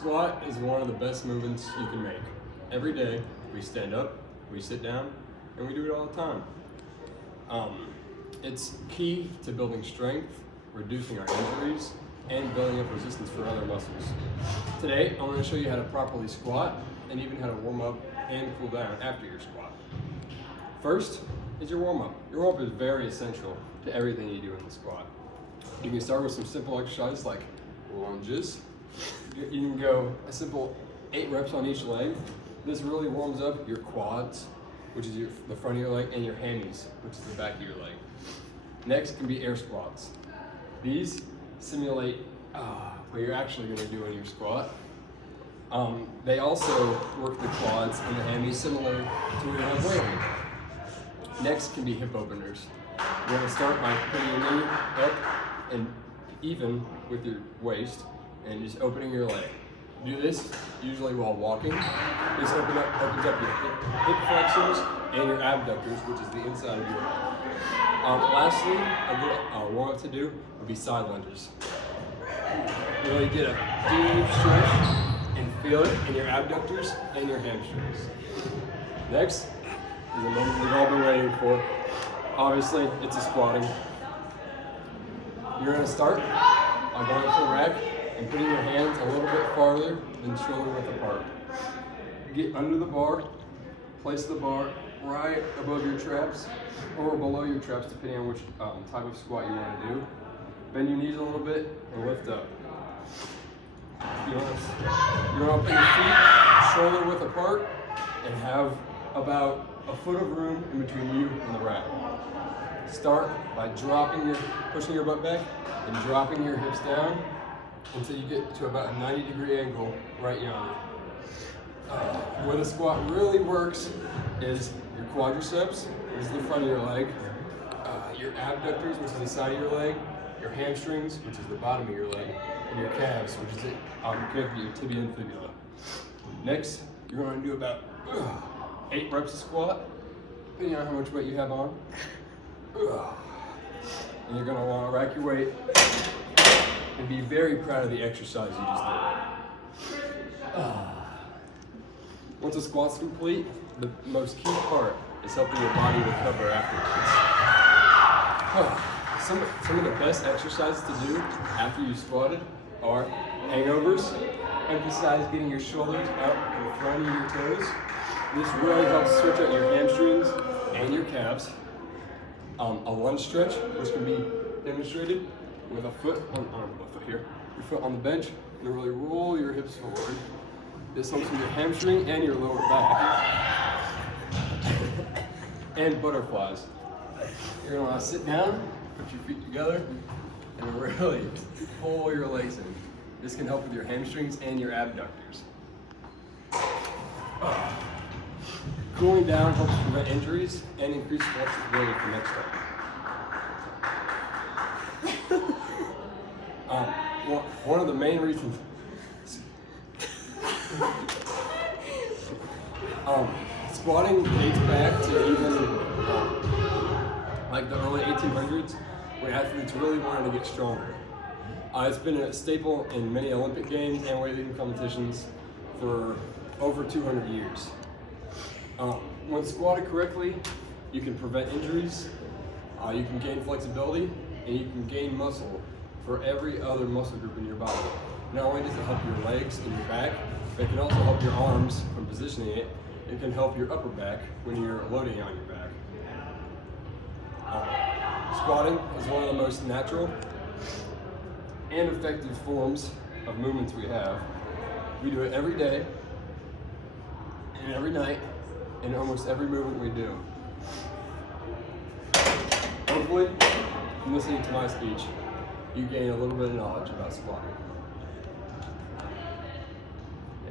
squat is one of the best movements you can make. Every day, we stand up, we sit down, and we do it all the time. It's key to building strength, reducing our injuries, and building up resistance for other muscles. Today, I'm going to show you how to properly squat and even how to warm up and cool down after your squat. First is your warm-up. Your warm-up is very essential to everything you do in the squat. You can start with some simple exercises like lunges. You can go a simple 8 reps on each leg. This really warms up your quads, which is the front of your leg, and your hammies, which is the back of your leg. Next can be air squats. These simulate what you're actually going to do in your squat. They also work the quads and the hammies similar to what you have weighing. Next can be hip openers. You're going to start by putting your knee up and even with your waist and just opening your leg. Do this usually while walking. This opens up your hip flexors and your abductors, which is the inside of your leg. Lastly, a good warm-up to do would be side lunges. Really get a deep stretch and feel it in your abductors and your hamstrings. Next is the moment we've all been waiting for. Obviously, it's a squatting. You're going to start by going to the rack and putting your hands a little bit farther than shoulder width apart. Get under the bar, place the bar right above your traps or below your traps depending on which type of squat you want to do. Bend your knees a little bit and lift up. You want to put your feet shoulder width apart and have about a foot of room in between you and the rack. Start by pushing your butt back and dropping your hips down until you get to about a 90-degree angle right yonder. Where the squat really works is your quadriceps, which is the front of your leg, your abductors, which is the side of your leg, your hamstrings, which is the bottom of your leg, and your calves, which is your tibia and fibula. Next, you're going to do about 8 reps of squat, depending on how much weight you have on. And you're going to want to rack your weight and be very proud of the exercise you just did. Once the squat's complete, the most key part is helping your body recover afterwards. Some of the best exercises to do after you squatted are hangovers. Emphasize getting your shoulders out in front of your toes. This really helps stretch out your hamstrings and your calves. A lunge stretch, which can be demonstrated with a foot here, your foot on the bench, and really roll your hips forward. This helps with your hamstring and your lower back. And butterflies. You're gonna want to sit down, put your feet together, and really pull your legs in. This can help with your hamstrings and your abductors. Cooling down helps prevent injuries and increase flexibility for next time. One of the main reasons squatting dates back to even like the early 1800s when athletes really wanted to get stronger. It's been a staple in many Olympic Games and weightlifting competitions for over 200 years. When squatted correctly, you can prevent injuries, you can gain flexibility, and you can gain muscle for every other muscle group in your body. Not only does it help your legs and your back, but it can also help your arms from positioning it. It can help your upper back when you're loading on your back. Squatting is one of the most natural and effective forms of movements we have. We do it every day and every night in almost every movement we do. Hopefully, from listening to my speech, you gain a little bit of knowledge about squatting.